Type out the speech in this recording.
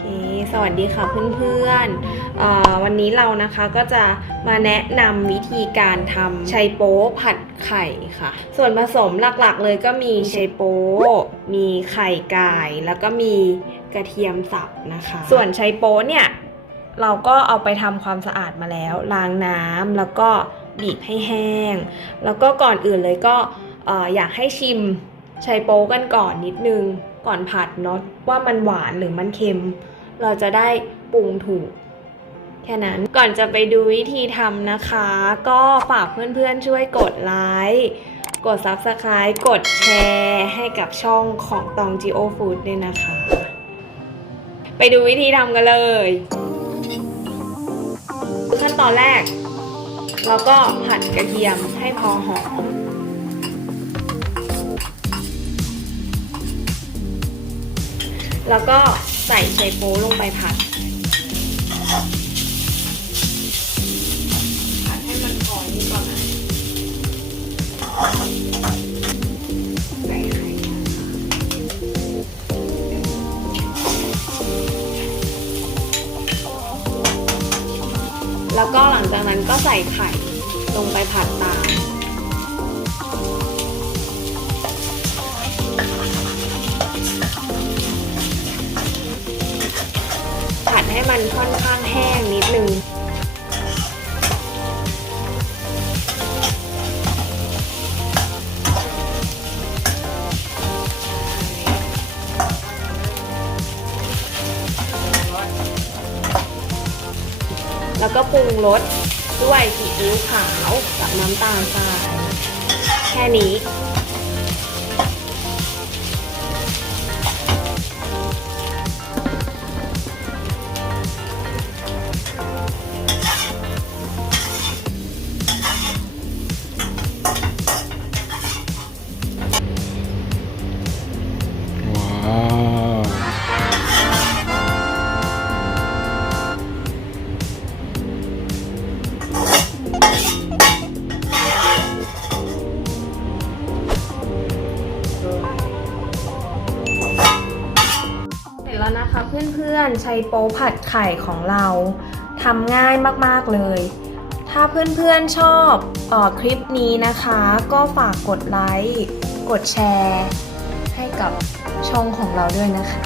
ค สวัสดีค่ะเพื่อนๆเอ่อวันนี้เรานะคะก็จะมาแนะนำวิธีการทำไชโป๊ผัดไข่ค่ะ ส่วนผสมหลักๆเลยก็มีไชโป๊มีไข่ไก่แล้วก็มีกระเทียมสับนะคะ ส่วนไชโป๊เนี่ยเราก็เอาไปทำความสะอาดมาแล้ว ล้างน้ำแล้วก็บีบให้แห้ง แล้วก็ก่อนอื่นเลยก็เอ่ออยากให้ชิมไชโป๊กันก่อนนิดนึงก่อนผัดเนาะว่ามันหวานหรือมันเค็ม เราจะได้ปรุงถูก แค่นั้นก่อนจะไปดูวิธีทำนะคะ ก็ฝากเพื่อนๆช่วยกดไลค์กด Subscribe กดแชร์ให้กับช่องของตอง Geo Food ด้วยนะคะ ไปดูวิธีทำกันเลย ขั้นตอนแรก เราก็ผัดกระเทียมให้พอหอมแล้วก็ ใส่ไชโป๊ลงไปผัด ผัดให้มันพอนี่ก่อนนะใส่ไข่แล้วก็หลังจากนั้นก็ใส่ไข่ลงไปผัดตาม ให้มันค่อนข้างแห้งนิดนึงแล้วก็ปรุงรสด้วยซีอิ๊วขาวกับน้ำตาลทรายแค่นี้ ว้าวเสร็จแล้วนะคะเพื่อนๆใช้โป๊ผัดไข่ของเราทำง่ายมากๆเลย ถ้าเพื่อนๆชอบออคลิปนี้นะคะ ก็ฝากกดไลค์ กดแชร์ ให้กับช่องของเราด้วยนะคะ